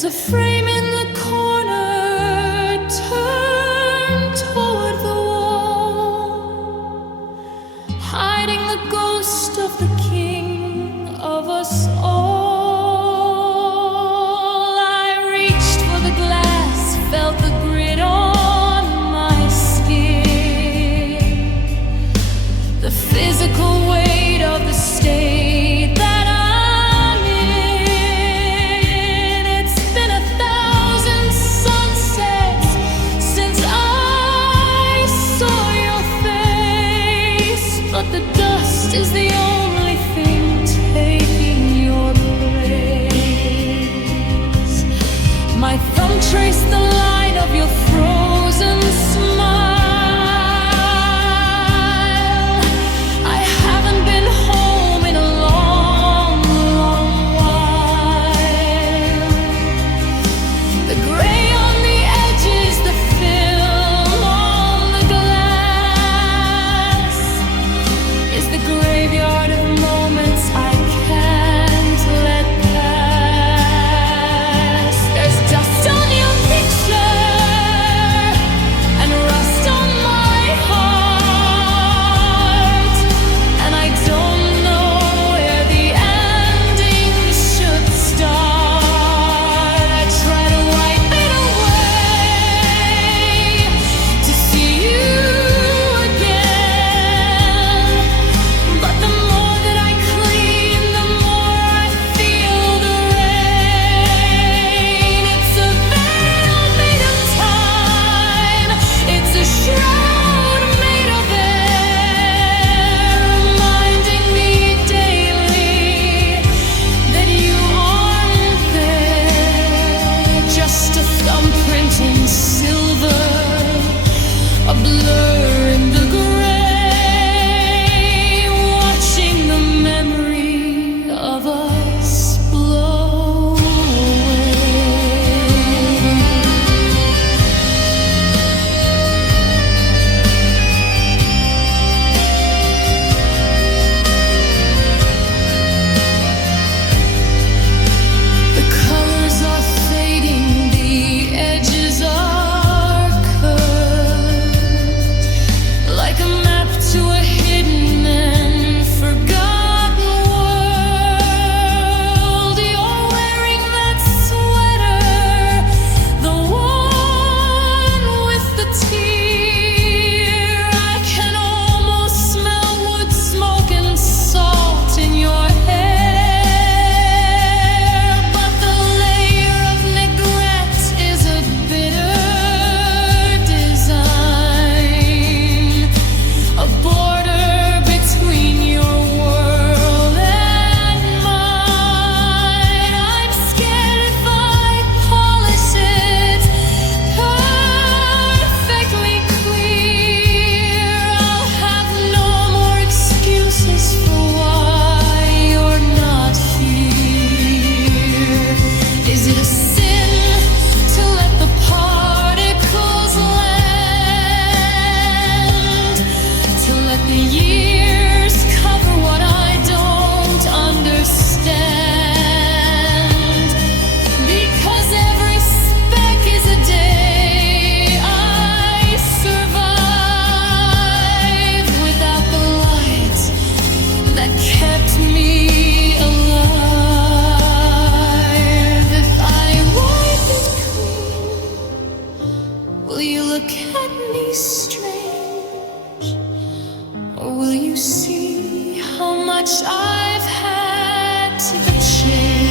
There's a frame in the corner turned toward the wall, hiding the ghost of the king of us all. I reached for the glass, felt the grit on my skin, the physical weight of the state that I'm in. It's been 1,000 sunsets since I saw your face, but the dust is the only thing taking your place. My thumb traced the line of your frozen smile. I haven't been home in a long, long while. The gray on the edges, the film on the glass is the graveyard of moments I can't let pass. There's dust on your picture and rust on my heart, and I don't know where the ending should start. I try to wipe it away to see you again, but the more that I clean, the more I feel the rain. It's a veil made of time, it's a shroud made of air, reminding me daily that you aren't there. Just a thumbprint in silver, a blur in the gray, watching the memory of us blow away. The colors are fading, the edges are curved, like a map to a hidden and forgotten world. You're wearing that sweater, the one with the tear. I can almost smell wood smoke and salt in your hair, but the layer of neglect is a bitter design, a border between your world and mine. I'm scared if I polish it perfectly clear, I'll have no more excuses for why you're not here. Is it a sin to let the particles land, to let the years cover what I don't understand? Because every speck is a day I survive without the light that kept me alive. If I wipe it clean, will you look at me strange, or will you see how much I've had to change?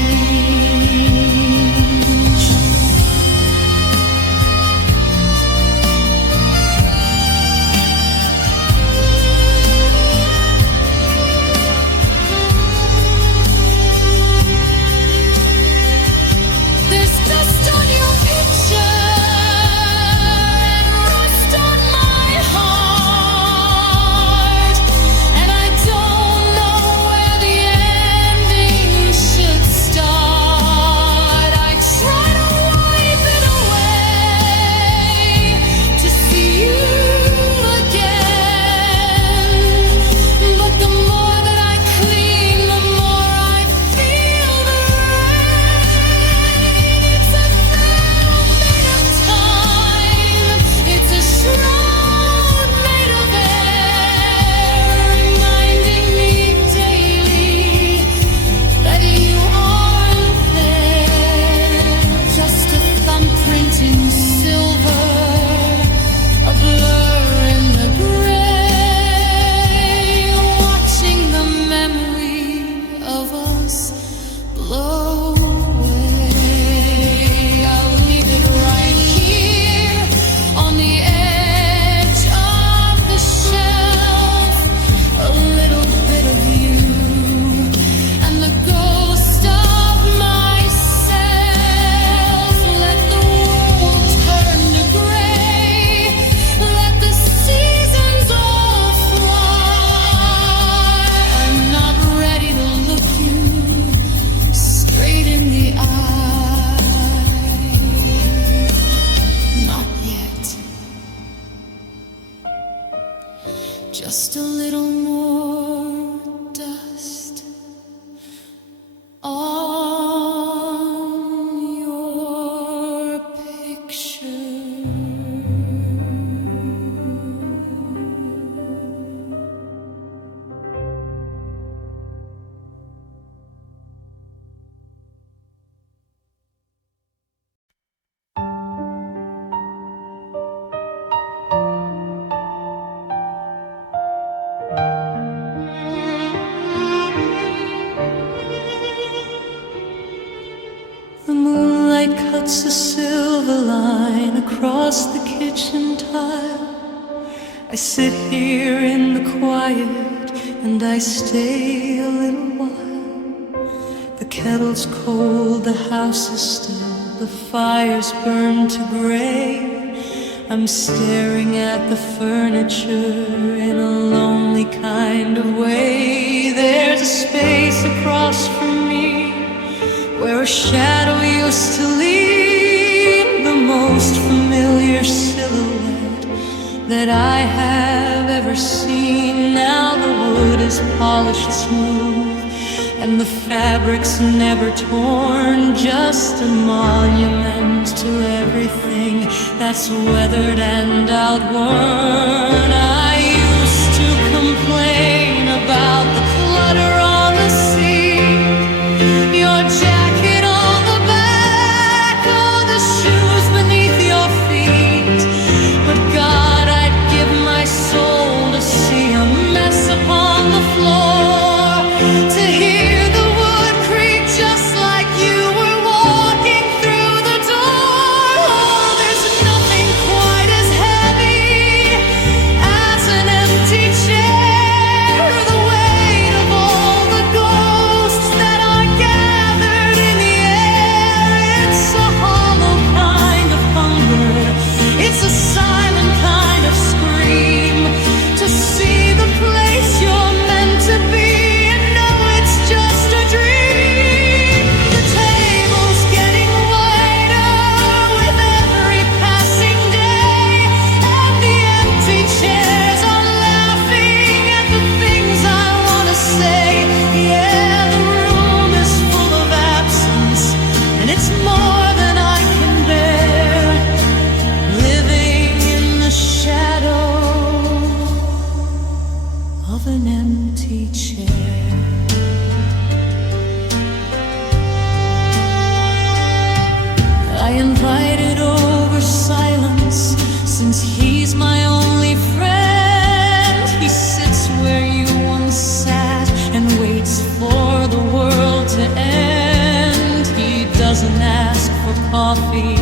silver line across the kitchen tile. I sit here in the quiet and I stay a little while. The kettle's cold, the house is still, the fire's burned to gray. I'm staring at the furniture in a lonely kind of way. There's a space across from me where a shadow used to lean, the most familiar silhouette that I have ever seen. Now the wood is polished smooth and the fabric's never torn, just a monument to everything that's weathered and outworn. I used to complain about the clutter on the seat, your jacket on the back, all the shoes beneath your feet. But God, I'd give my soul to see a mess upon the floor, to hear the wood creak just like you were walking through the door. Oh, there's nothing quite as heavy as an empty chair, the weight of all the ghosts that are gathered in the air. It's a hollow kind of hunger, it's a silent kind of scream, to see the place you're meant to be and know it's just a dream. The table's getting wider with every passing day, and the empty chairs are laughing at the things I want to say. Yeah, the room is full of absence, and it's more than I can bear, living in the shadow of an empty chair. I invited over silence, since he's my only friend. He sits where you once sat and waits for the world to end. He doesn't ask for coffee,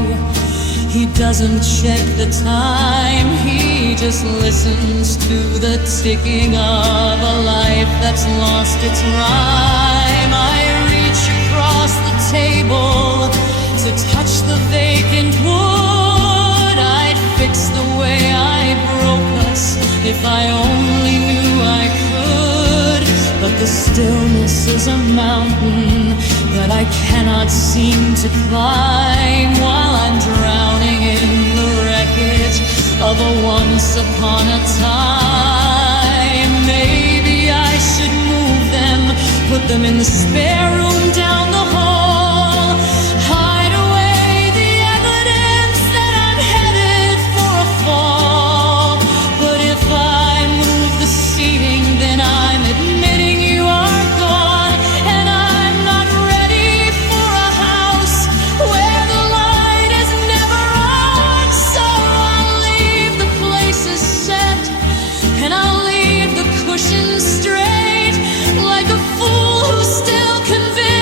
he doesn't check the time, he just listens to the ticking of a life that's lost its rhyme. I reach across the table to touch the vacant wood. I'd fix the way I broke us if I only knew I could. But the stillness is a mountain that I cannot seem to climb, while I'm drowning in the wreckage of a once upon a time. Maybe I should move them, put them in the spare room down the hall, hide away the evidence that I'm headed for a fall. But if I move the seating, then I'm admitting you are gone, and I'm not ready for a house where the light is never on. So I'll leave the places set, and I'll leave the cushions straight, like a fool who's still convinced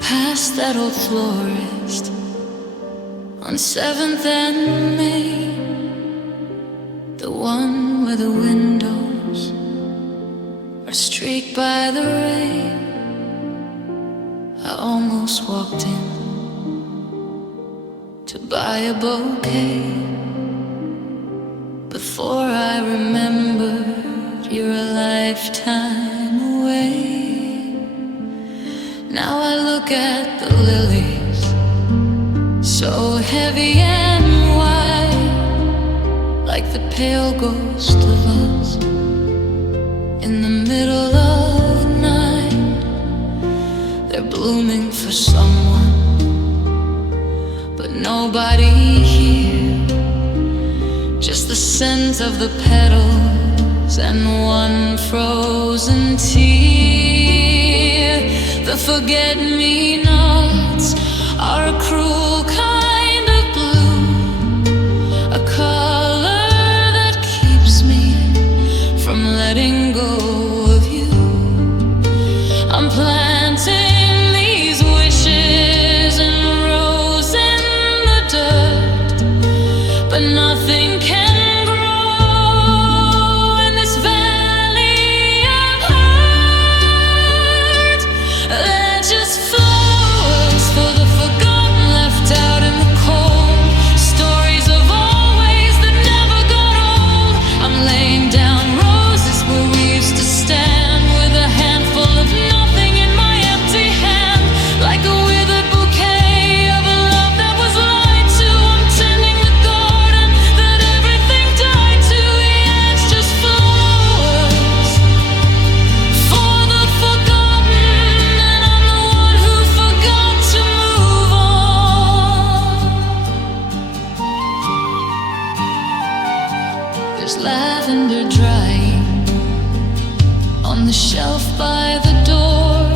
Past that old florist on 7th and Main, the one where the windows are streaked by the rain. I almost walked in to buy a bouquet before I remembered you're a lifetime away. Now I look at the lilies, so heavy and white, like the pale ghost of us in the middle of the night. They're blooming for someone, but nobody here. Just the scent of the petals and one frozen tear. The forget-me-nots are a cruel kind of blue, a color that keeps me from letting go of you. I'm planting these wishes and rose in the dirt, but nothing can lavender drying on the shelf by the door,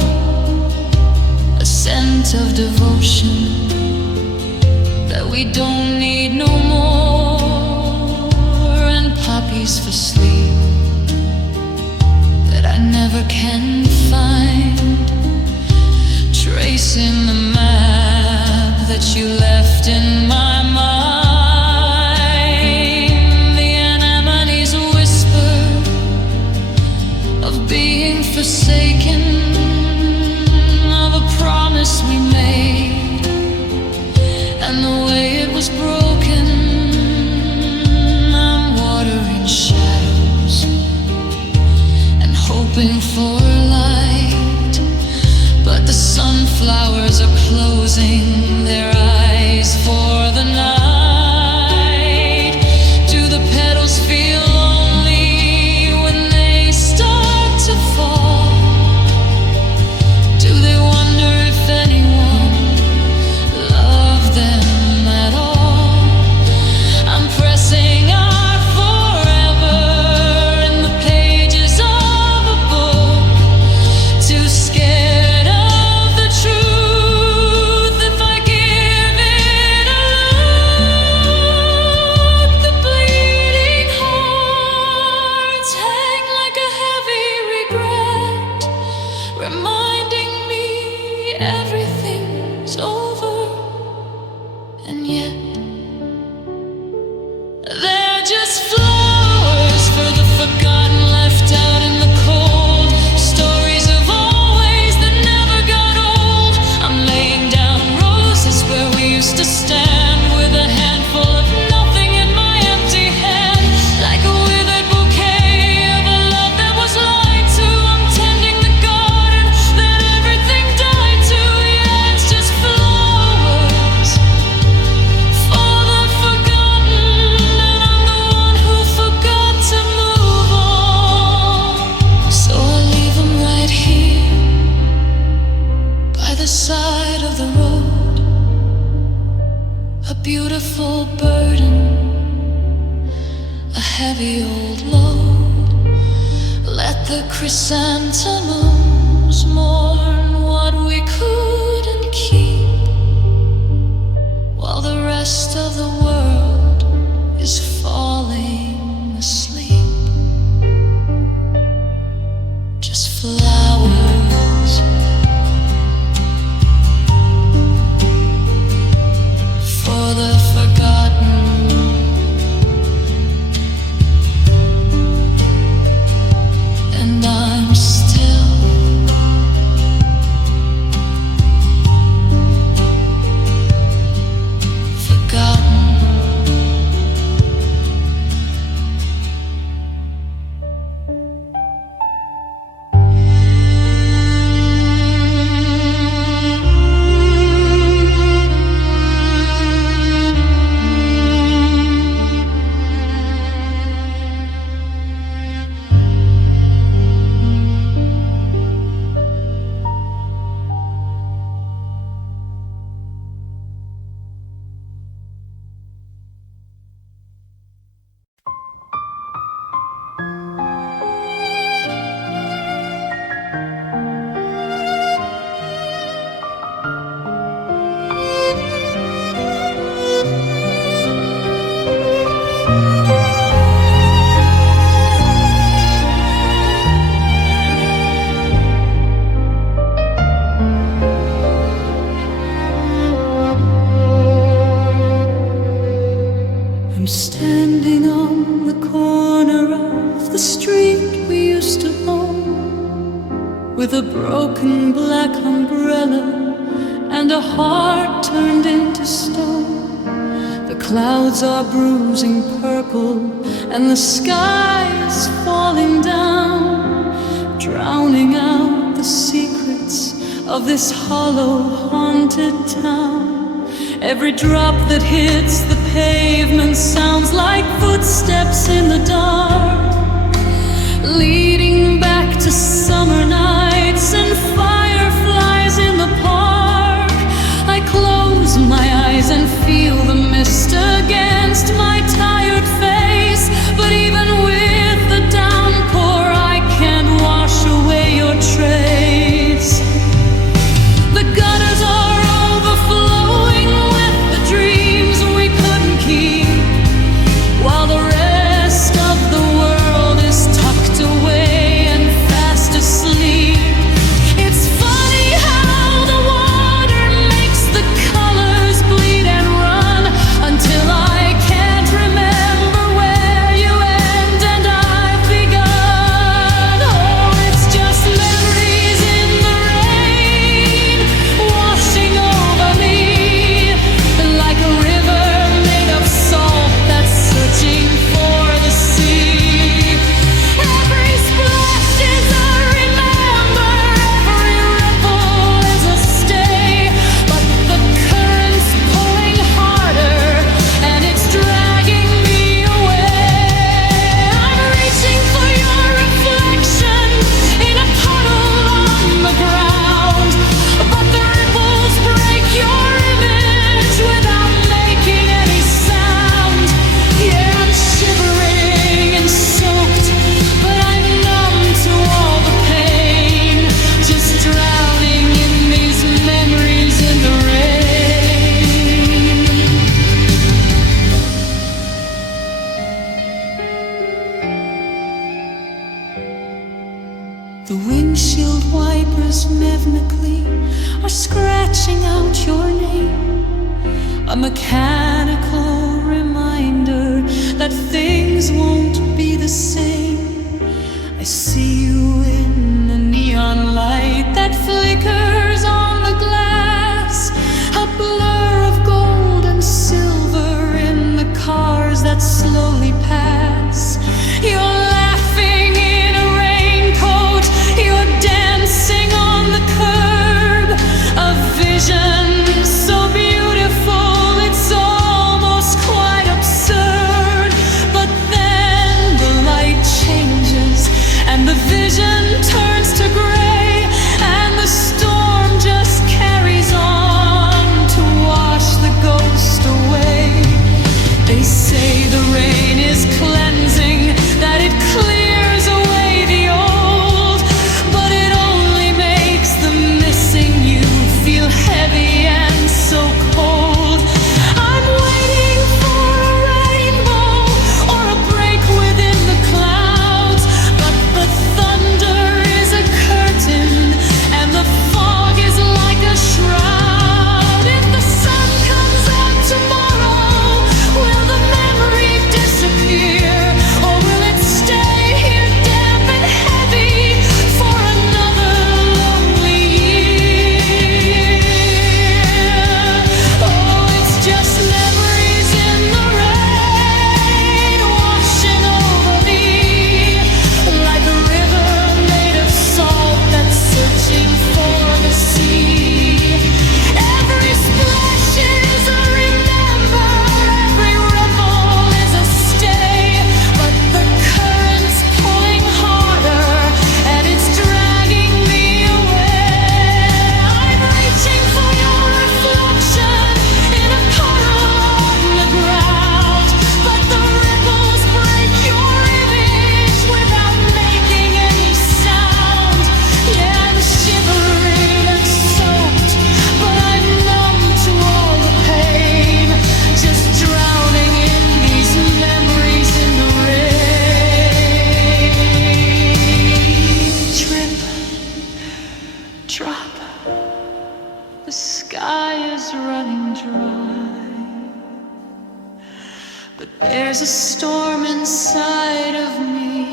a scent of devotion that we don't need no more, and poppies for sleep that I never can find, tracing the map that you left in my mind. Forsaken of a promise we made, and the way it was broken. I'm watering shadows and hoping for light, but the sunflowers are closing their eyes for the night. Do the petals feel lonely when they start to fall? Reminding me everything's over, and yet they're just flowers for the forgotten, left out in the cold. Stories of always that never got old. I'm laying down roses where we used to stand, with a handful of nothing in my empty hand, like a withered bouquet of a love that was lied to. I'm tending the garden that everything died to. Yeah, it's just flowers for the forgotten, and I'm the one who forgot to move on. So I leave them right here by the side of the road, a beautiful burden, a heavy old load. Let the chrysanthemums mourn what we couldn't keep, while the rest of the world is falling asleep. Just flowers broken black umbrella and a heart turned into stone. The clouds are bruising purple and the sky is falling down, drowning out the secrets of this hollow, haunted town. Every drop that hits the pavement sounds like footsteps in the dark, leading back to summer nights and fireflies in the park. I close my eyes and feel the mist against my tired face, but even with the downpour I can't wash away your trace. The gutters are overflowing with the dreams we couldn't keep, while the rest of the world is tucked away and fast asleep. It's funny how the water makes the colors bleed and run until I can't remember where you end and I've begun. Oh, it's just memories in the rain, washing over me like a river made of salt that's searching for the sea. Every splash is a remember, every ripple is a stay, but the current's pulling harder and it's dragging me away. I'm reaching for your reflection in a puddle on the ground, but the ripples break your image without making any sound. Yeah, I'm shivering and soaked, but I'm numb to all the pain, just drowning in these memories in the rain. The windshield wipers rhythmically are scratching out your name, a mechanical reminder that things won't be the same. I see you in the neon light that flickers on the glass, a blur of gold and silver in the cars that slowly pass. You're laughing in a raincoat, you're dancing on the curb, a vision so beautiful it's almost quite absurd. But then the light changes and the vision turns to gray, and the storm just carries on to wash the ghost away. They say the rain is cleansing, that it clears away the old, but it only makes the missing you feel heavy and so cold. I'm waiting for a rainbow or a break within the clouds, but the thunder is a curtain and the fog is like a shroud. If the sun comes out tomorrow, will the memory disappear, or will it stay here damp and heavy for another lonely year? Oh, it's just memories in the rain, washing over me like a river made of salt that's searching for the sea. Every splash is a remember, every ripple is a stay, but the current's pulling harder and it's dragging me away. I'm reaching for your reflection in a puddle on the ground, but the ripples break your image without making any sound. Yeah, I'm shivering and soaked, but I'm numb to all the pain, just drowning in these memories in the rain. Trip, drop, the sky is running dry, but there's a storm inside of me,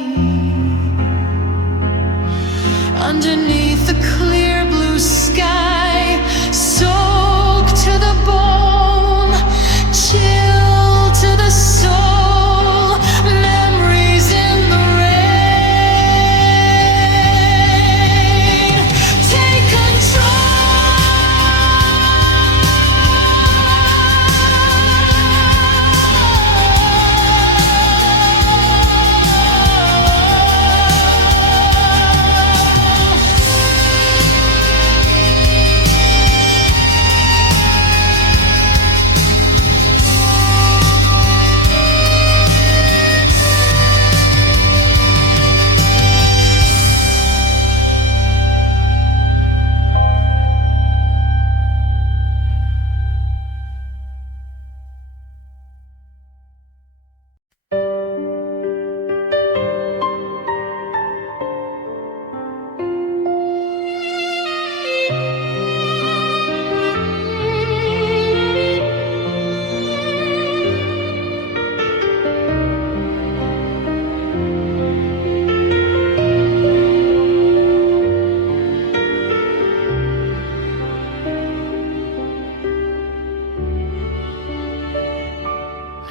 underneath the clear blue sky, soaked to the bone, chill to the soul, memories in the rain. Take control.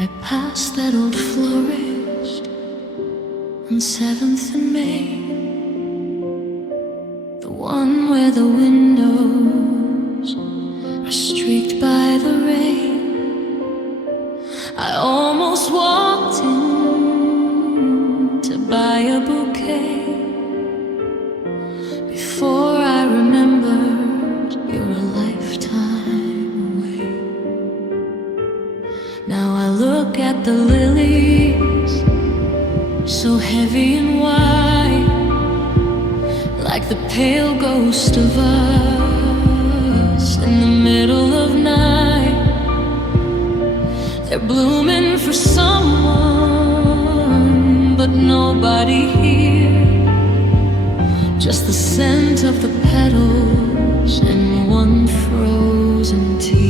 I passed that old florist on 7th and May, the one where the windows are streaked by the rain. I almost walked in to buy a bouquet before I remembered you're a lifetime away. Now I look at the lilies, so heavy and white, like the pale ghost of us in the middle of night. They're blooming for someone, but nobody here. Just the scent of the petals and one frozen tear.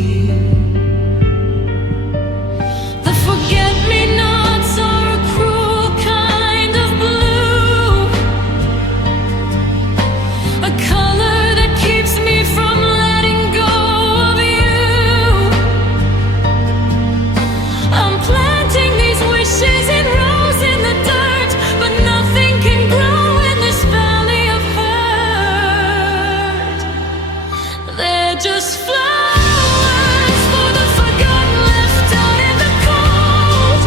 Just flowers for the forgotten, left out in the cold.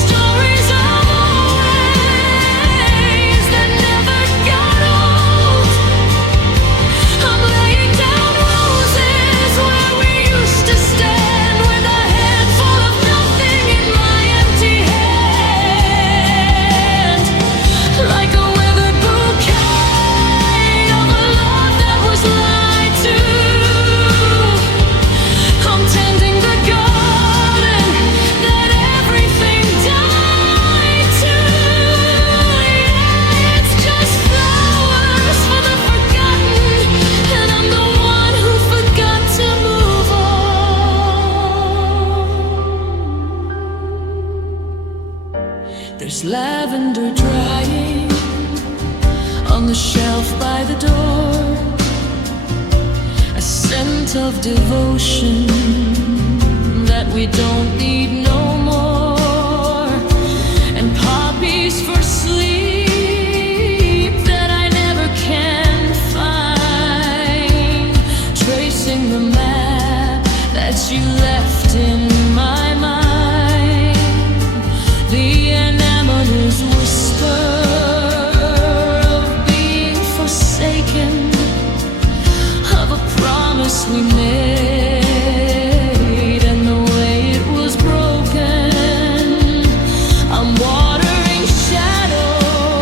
Stories of ways that never got old. I'm laying down roses where we used to stand, with a handful of nothing in my empty hand, like a withered bouquet of a love that was light. I'm tending the garden that everything died to. Yeah, it's just flowers for the forgotten, and I'm the one who forgot to move on. There's lavender drying on the shelf by the door, a scent of devotion that we don't need no more, and poppies for sleep that I never can find, tracing the map that you left in my mind. The anemone's whisper of being forsaken, of a promise we made, and the way it was broken. I'm watering shadows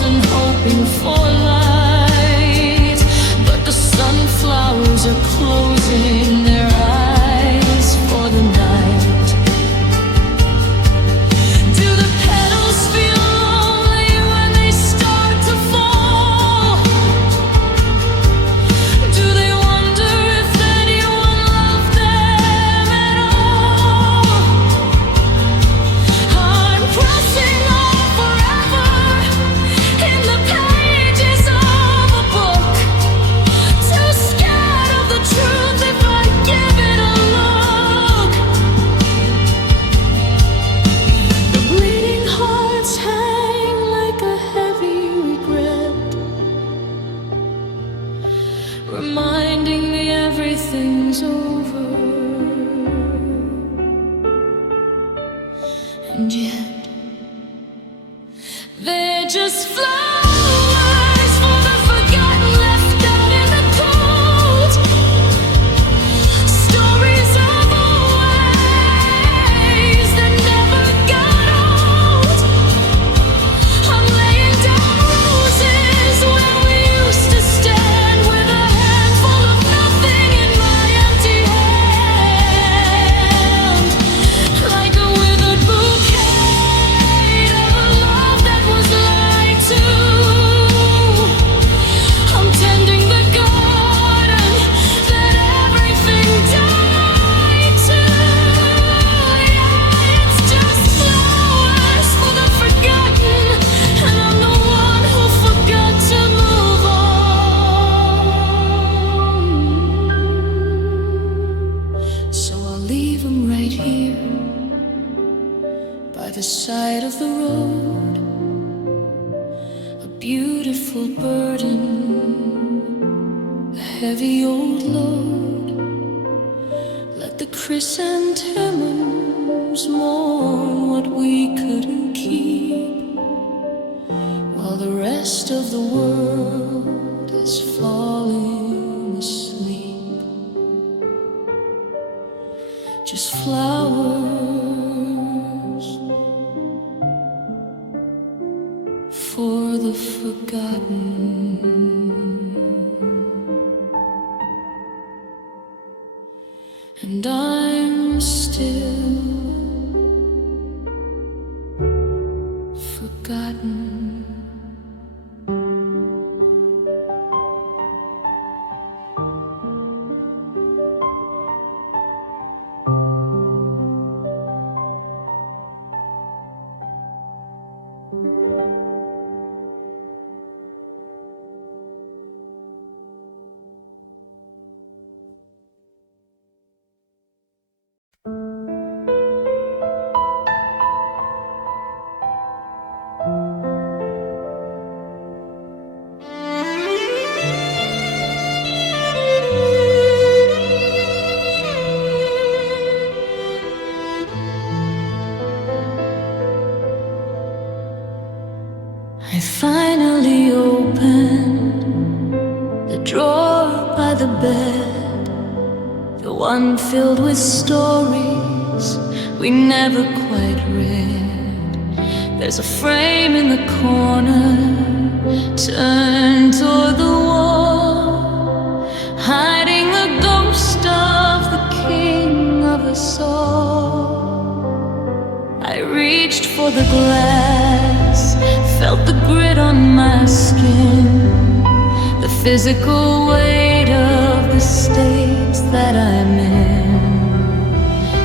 and hoping for light, but the sunflowers are closing their eyes for the night. Do the petals feel lonely when they start to fall? Do they wonder if reminding me everything's over. And yet, they're just flowers for the forgotten, left out in the cold. Stories of ways that never got old. I'm laying down roses where we used to stand, with a handful of nothing in my empty hand, like a withered bouquet of a love that was lied to. I'm tending the garden that everything died to. Yeah, it's just flowers for the forgotten, and I'm the one who forgot to move on. So I'll leave 'em right here by the side of the road, a beautiful burden, a heavy old load. Let the chrysanthemums mourn what we couldn't keep, while the rest of the world is falling asleep. Just flowers for the forgotten. And I'm still forgotten. I finally opened the drawer by the bed, the one filled with stories we never quite read. There's a frame in the corner, turned toward the wall, hiding the ghost of the king of us all. I reached for the glass, felt the grit on my skin, the physical weight of the states that I'm in.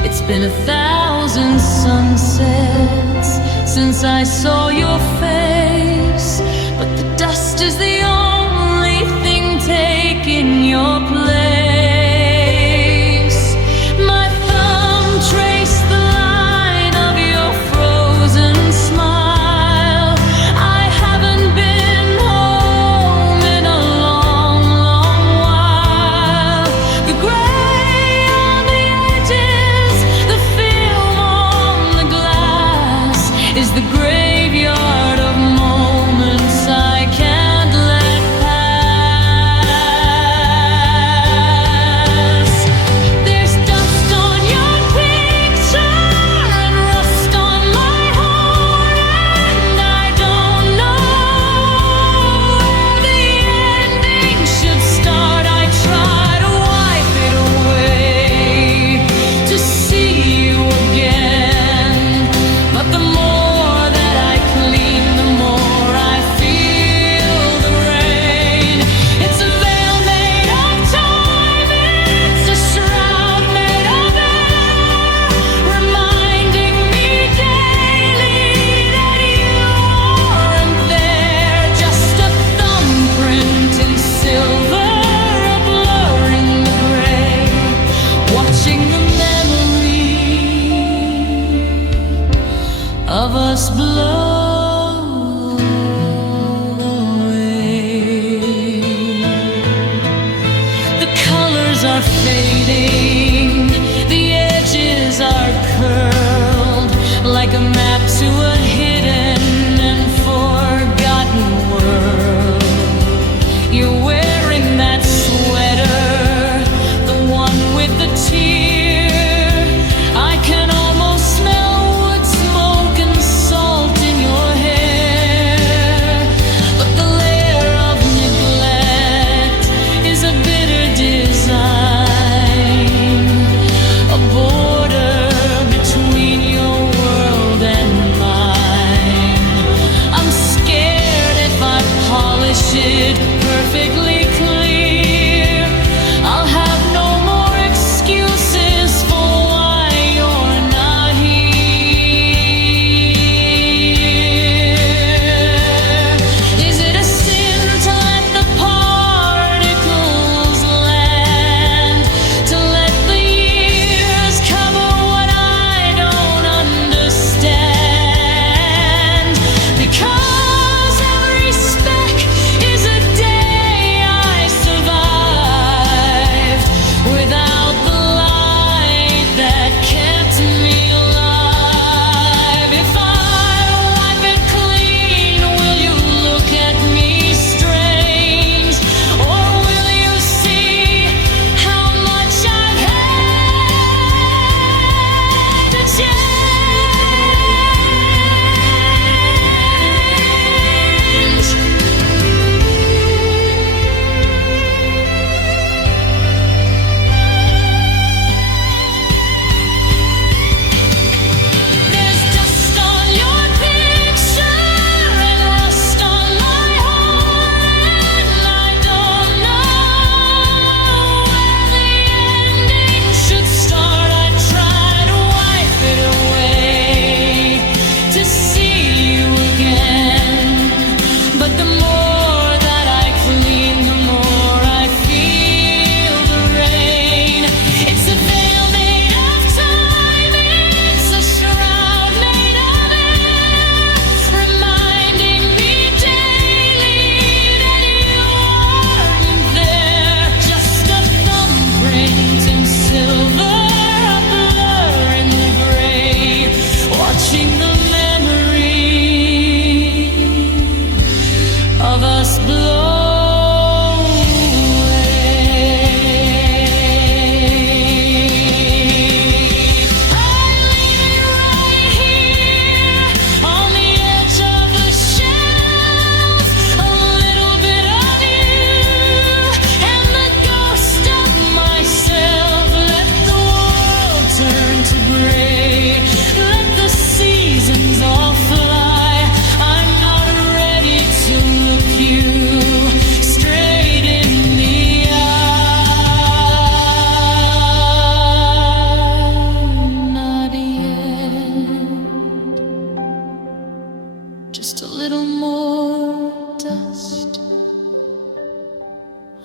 It's been 1,000 sunsets since I saw your face, but the dust is the only thing taking your place. My thumb traced the line of your frozen smile. I haven't been home in a long, long while. The gray on the edges, the film on the glass, is the graveyard of moments I can't let are fading, the edges are curled like a map to a hidden and forgotten world. You're wearing that sweater, the one with the tear. I can almost smell wood smoke and salt in your hair. But the layer of neglect is a bitter design, a border between your world and mine. I'm scared if I polish it perfectly clear, I'll have no more excuses for why you're not here. Is it a sin to let the particles land, to let the years cover what I don't understand? Because every speck is a day I survived without the light that kept me alive. If I wipe it clean, will you look at me strange? Or will you see how much I've had to change? There's dust on your picture and rust on my heart, and I don't know where the ending should start. I try to wipe it away to see you again, but the more that I clean, the more I feel the rain. It's a veil made of time, it's a shroud made of air, reminding me daily that you aren't there. Just a thumbprint in silver, a blur in the gray, watching the memory of us blow away. I leave it right here on the edge of the shelf, a little bit of you and the ghost of myself. Let the world turn to gray, let the seasons all fly. I'm not ready to look you straight in the eye. Not yet. Just a little more dust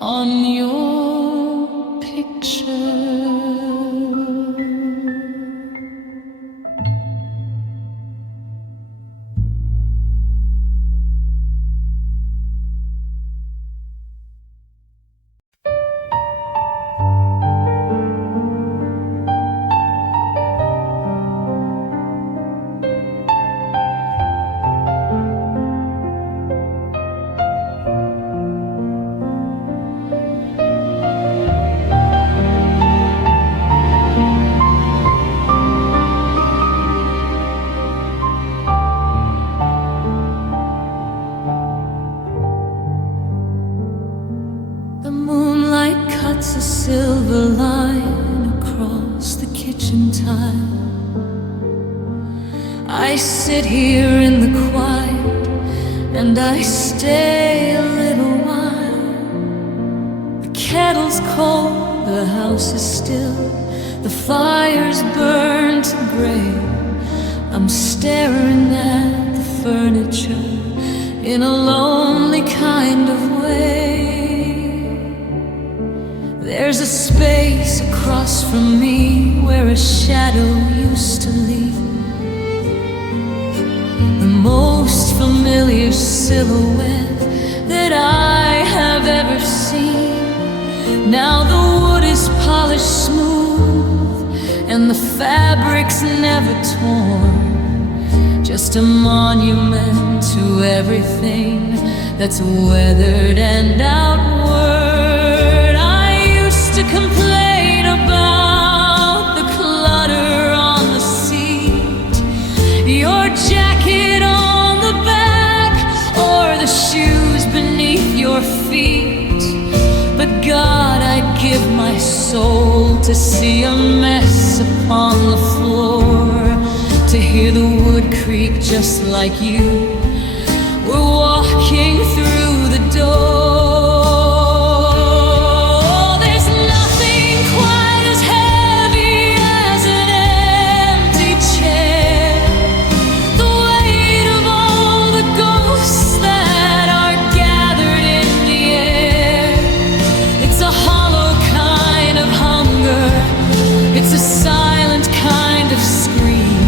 on your picture. The moonlight cuts a silver line across the kitchen tile. I sit here in the quiet and I stay a little while. The kettle's cold, the house is still, the fire's burned to gray. I'm staring at the furniture in a lonely kind of way. There's a space across from me where a shadow used to leave, the most familiar silhouette that I have ever seen. Now the wood is polished smooth, and the fabric's never torn. Just a monument to everything that's weathered and outward. I used to complain about the clutter on the seat, your jacket on the back, or the shoes beneath your feet. But God, I'd give my soul to see a mess upon the floor, to hear the wood creak just like you were walking through the door. There's nothing quite as heavy as an empty chair, the weight of all the ghosts that are gathered in the air. It's a hollow kind of hunger, it's a silent kind of scream,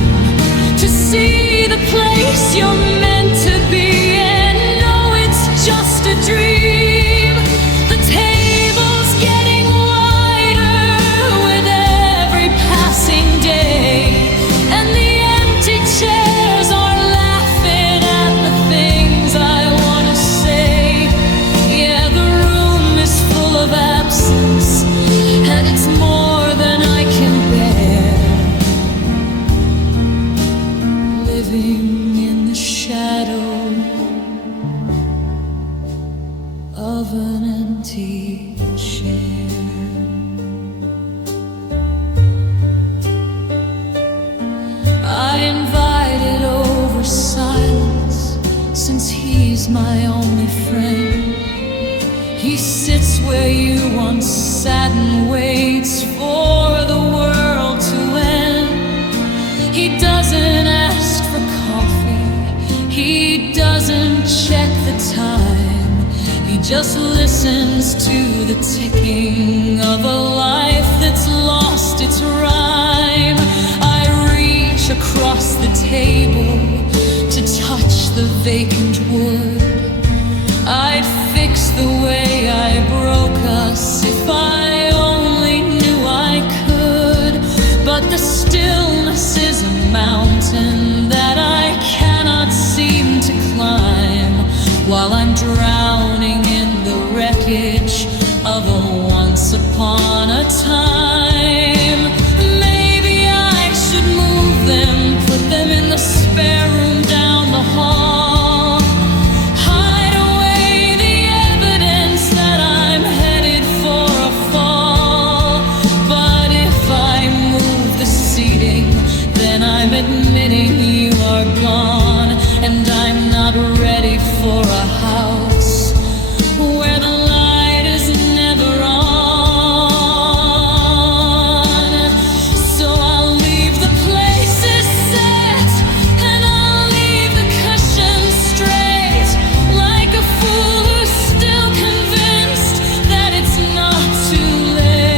to see the place you're meant to be and know it's just a dream. The table's getting wider with every passing day, and the empty chairs are laughing at the things I want to say. Yeah, the room is full of absence, and it's more than I can bear. Living in the shadow of an empty chair. I invited over silence, since he's my only friend. He sits where you once sat and waits for the world to end. He doesn't ask for coffee, he doesn't check the time, he just listens to the ticking of a life that's lost its rhyme. I reach across the table to touch the vacant wood. I'd fix the way I broke us if I only knew I could. But the stillness is a mountain that I cannot seem to climb, while I'm drowning in the wreckage of a once upon a time. Maybe I should move them, put them in the spare room down the hall, hide away the evidence that I'm headed for a fall. But if I move the seating, then I'm admitting you are gone, and I'm not ready for a house where the light is never on. So I'll leave the places set, and I'll leave the cushions straight, like a fool who's still convinced that it's not too late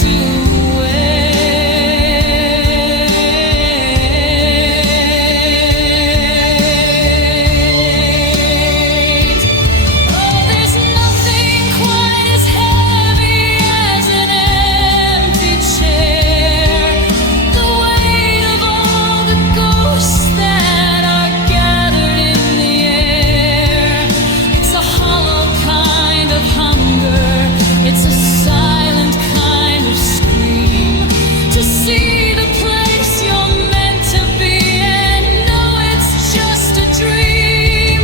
to wait. Oh, there's nothing quite as heavy as an empty chair, the weight of all the ghosts that are gathered in the air. It's a hollow kind of hunger, it's a silent kind of scream, to see the place you're meant to be and know it's just a dream.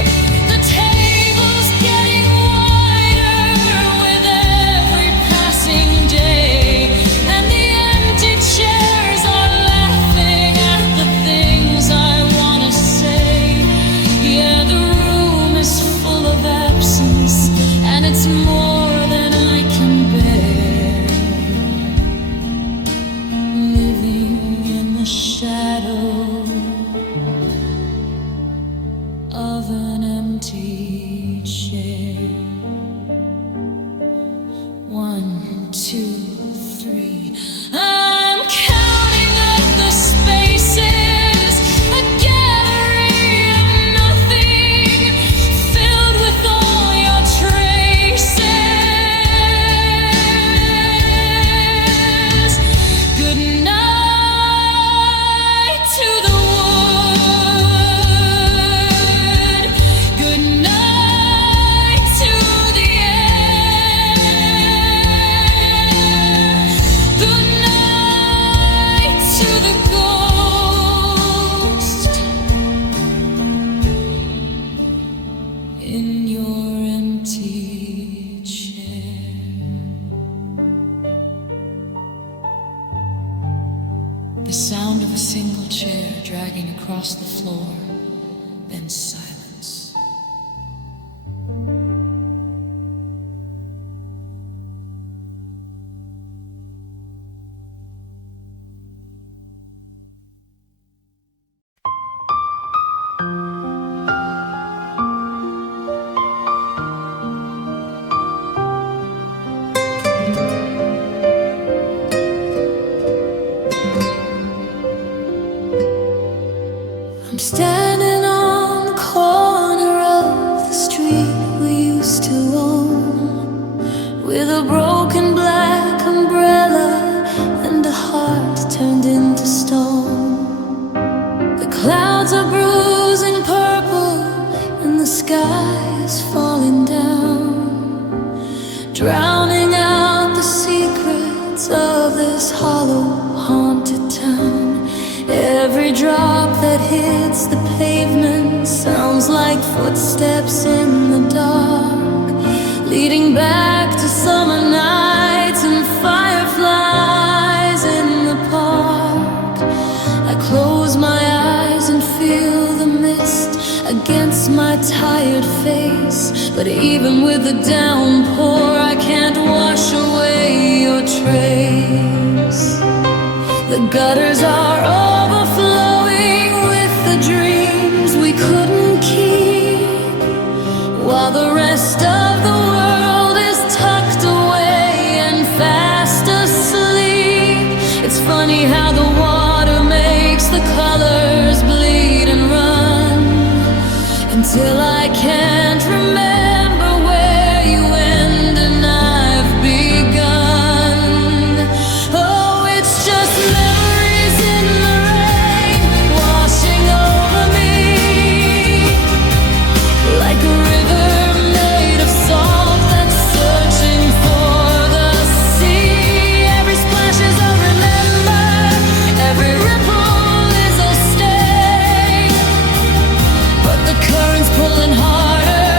The table's getting wider with every passing day, and the empty chairs are laughing at the things I want to say. Yeah, the room is full of absence, and it's more than I can bear. Living in the shadow of an empty chair. 1, 2, 3. I'm counting up the spaces, a gallery of nothing, filled with all your traces. sound of a single chair dragging across the floor, then silence. I'm standing on the corner of the street we used to own, with a broken black umbrella and a heart turned into stone. The clouds are bruising purple and the sky is falling down, drowning out the secrets of this hollow, haunted town. Every drop that hits the pavement sounds like footsteps in the dark, leading back to summer nights and fireflies in the park. I close my eyes and feel the mist against my tired face, but even with the downpour I can't wash away your trace. The gutters are overflowing with the dreams we couldn't keep, while the rest of the world is tucked away and fast asleep. It's funny how the water makes the colors bleed and run, until I can't remember where you end and I've begun. Oh, it's just memories in the rain, washing over me, like a river made of salt that's searching for the sea. Every splash is a remember, every ripple is a stay, but the current's pulling harder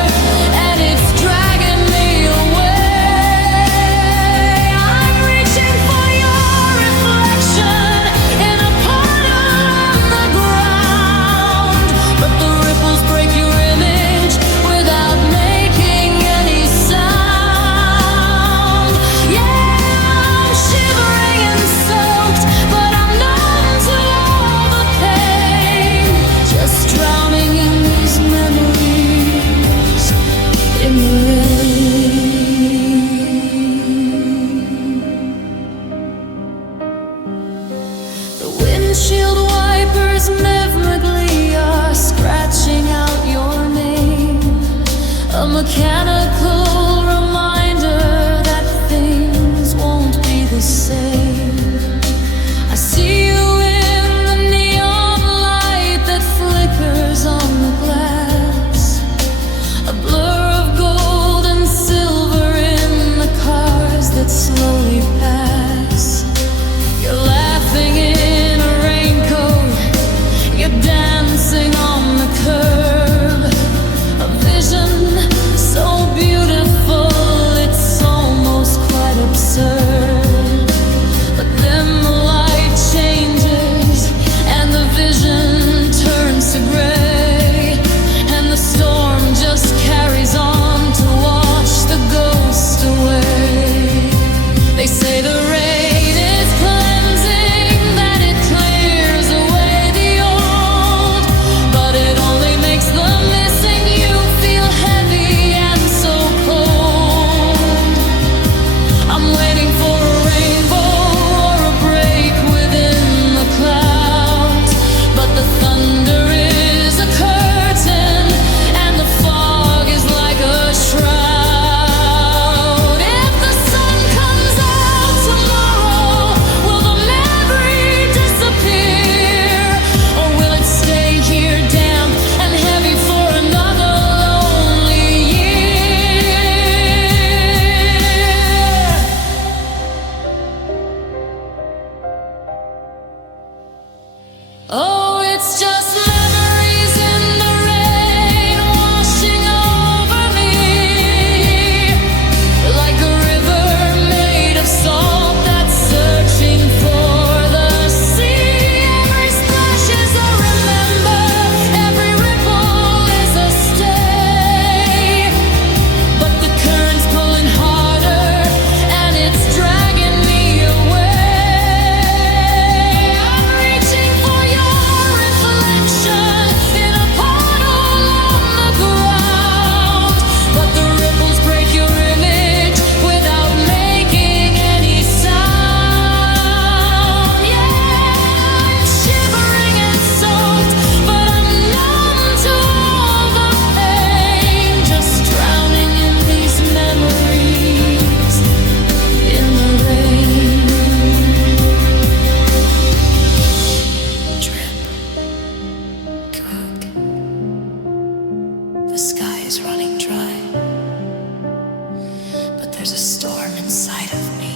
There's a storm inside of me.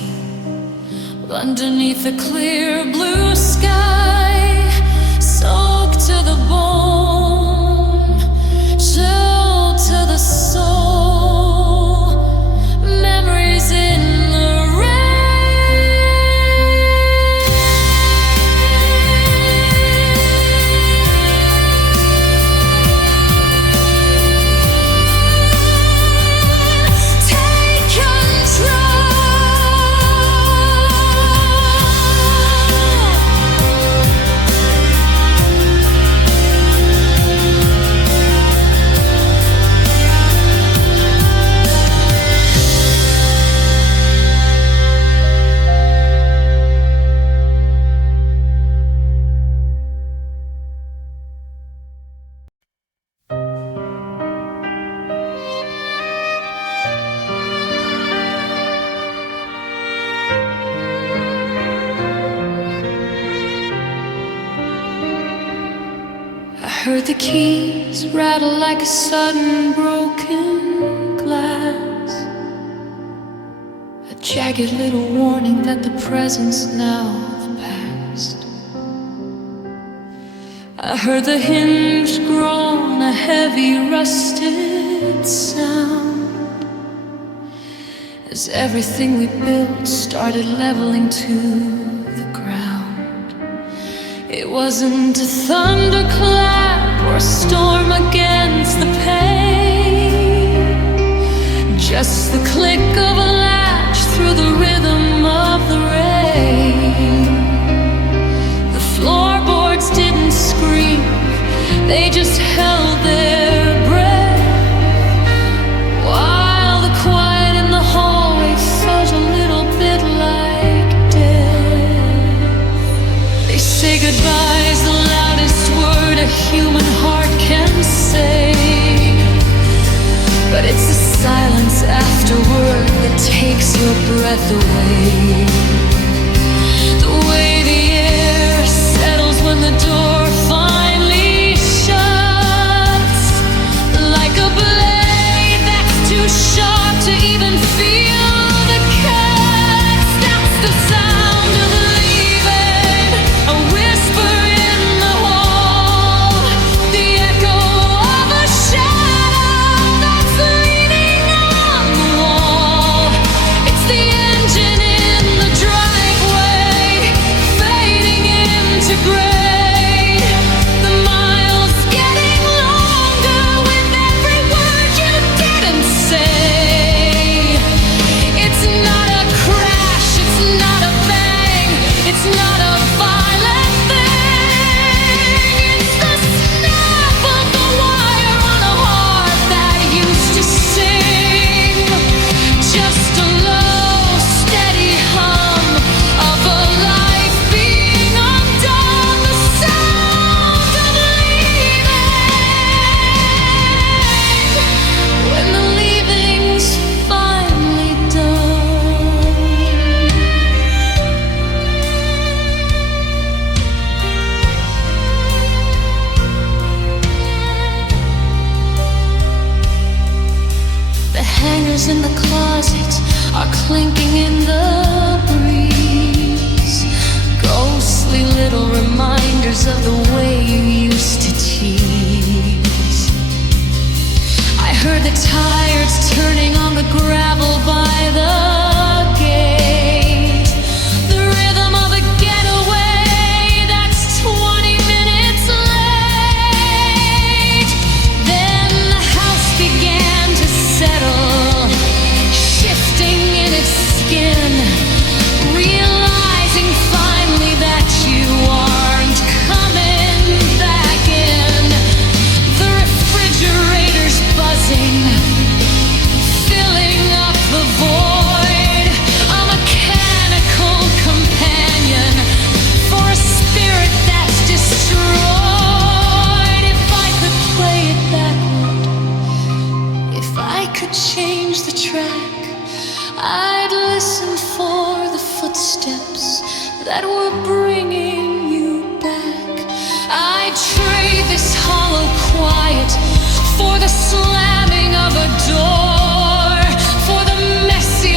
Underneath the clear blue sky, soaked to the bone, chilled to the soul, memories in the heard the keys rattle like a sudden broken glass, a jagged little warning that the present's now the past. I heard the hinge groan, a heavy rusted sound, as everything we built started leveling to the ground. It wasn't a thunderclap or a storm against the pane, just the click of a latch through the rhythm of the rain. The floorboards didn't scream, they just held their breath, while the quiet in the hallway felt a little bit like death. They say goodbye's the loudest word a human heart can say, but it's the silence afterward that takes your breath away. The way the air settles when the door finally shuts, like a blade that's too sharp to even feel the cuts. That's the sound of leaving, a whisper in the hall, the echo of a shadow that's leaning on the wall. It's the engine in the driveway, fading into gray. The miles getting longer with every word you didn't say. It's not a crash, it's not a bang, it's not a violent thing. It's the snap of the wire on a heart that used to sing. Just a low, steady hum of a life being undone. The sound of leaving, when the leaving's finally done. The hangers in the closet are clinking in the breeze, ghostly little reminders of the way you used to tease. I heard the tires turning on the gravel by the gate, the rhythm of a getaway that's 20 minutes late. Then the house began to settle, shifting in its skin, realizing finally that you aren't coming back in. The refrigerator's buzzing, filling up the void, a mechanical companion for a spirit that's destroyed. If I could play it backward, if I could change the track, I'd listen for the footsteps that were bringing you back. I'd trade this hollow quiet for the slamming of a door, for the messy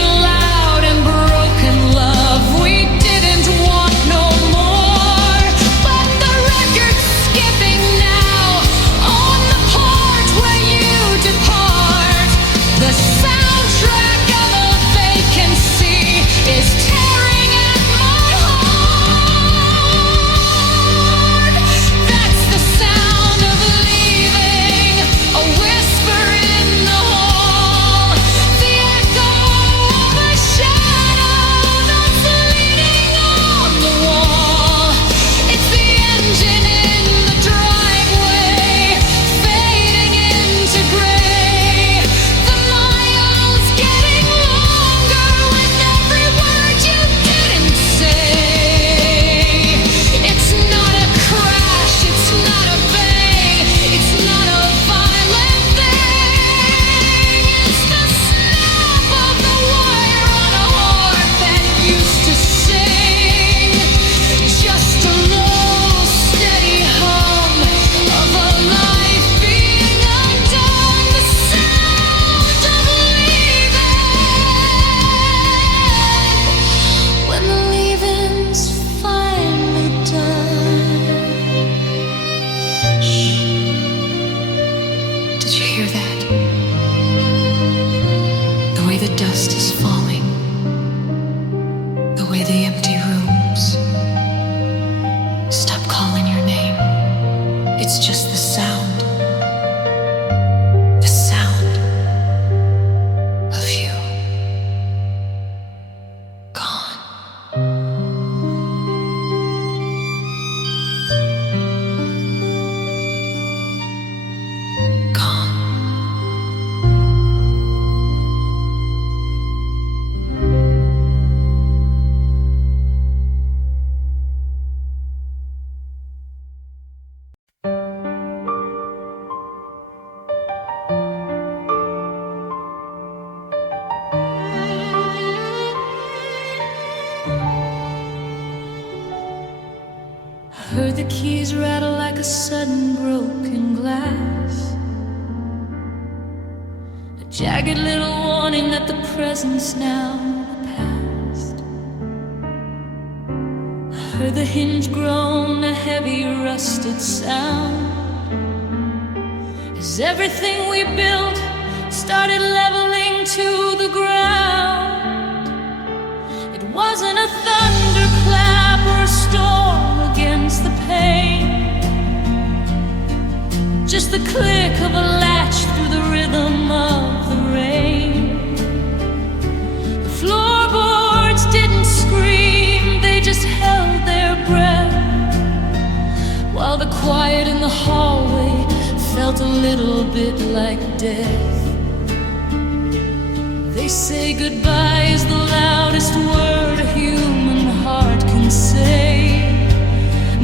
falling, the way the empty rooms stop calling your name. It's just the sound of you gone. Heard the keys rattle like a sudden broken glass, a jagged little warning that the present's now the past. I heard the hinge groan, a heavy rusted sound, as everything we built started leveling to the ground. It wasn't a thunderclap or a storm against the pane, just the click of a latch through the rhythm of the rain. The floorboards didn't scream, they just held their breath, while the quiet in the hallway felt a little bit like death. They say goodbye is the loudest word a human heart can say,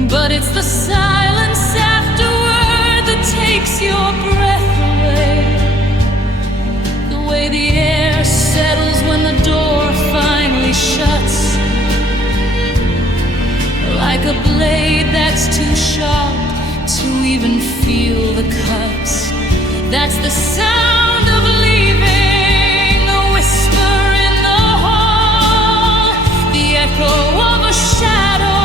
but it's the silence afterward that takes your breath away. The way the air settles when the door finally shuts, like a blade that's too sharp to even feel the cuts. That's the sound of leaving, a whisper in the hall, the echo of a shadow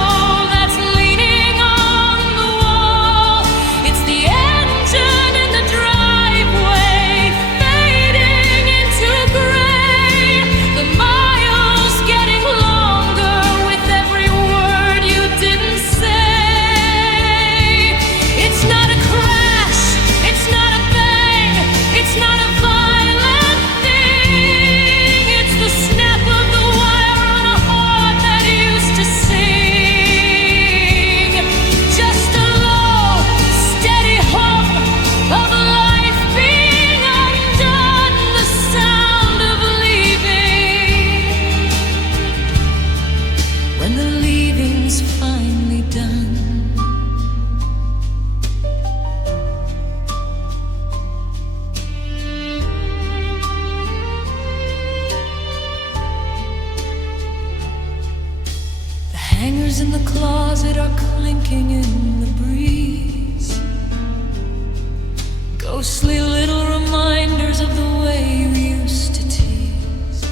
in the closet are clinking in the breeze, ghostly little reminders of the way you used to tease.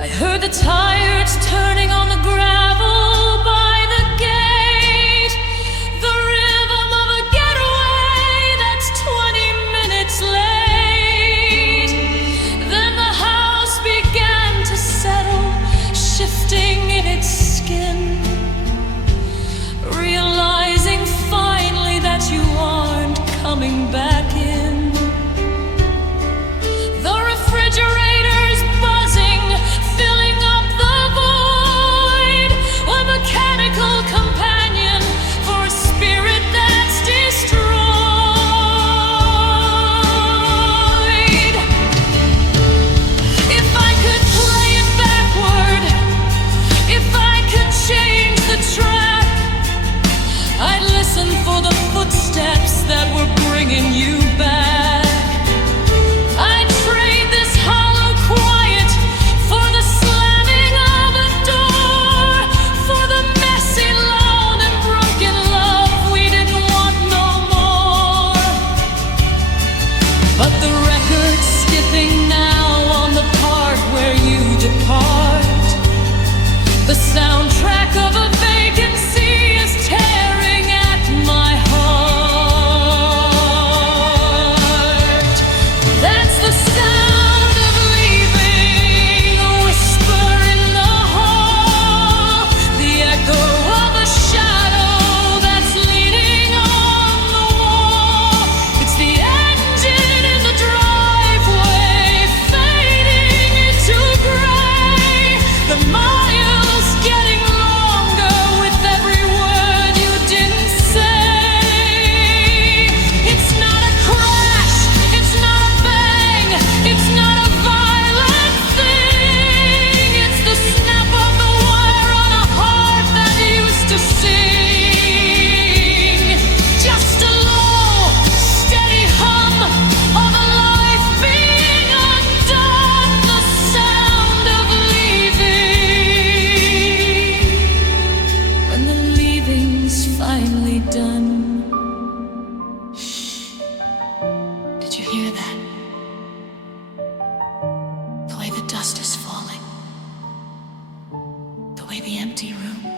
I heard the tires turning on the gravel by the gate, the rhythm of a getaway that's 20 minutes late. Then the house began to settle, shifting in its skin, realizing finally that you aren't coming back in. The refrigerator's buzzing, filling up the void. dust is falling, the way the empty room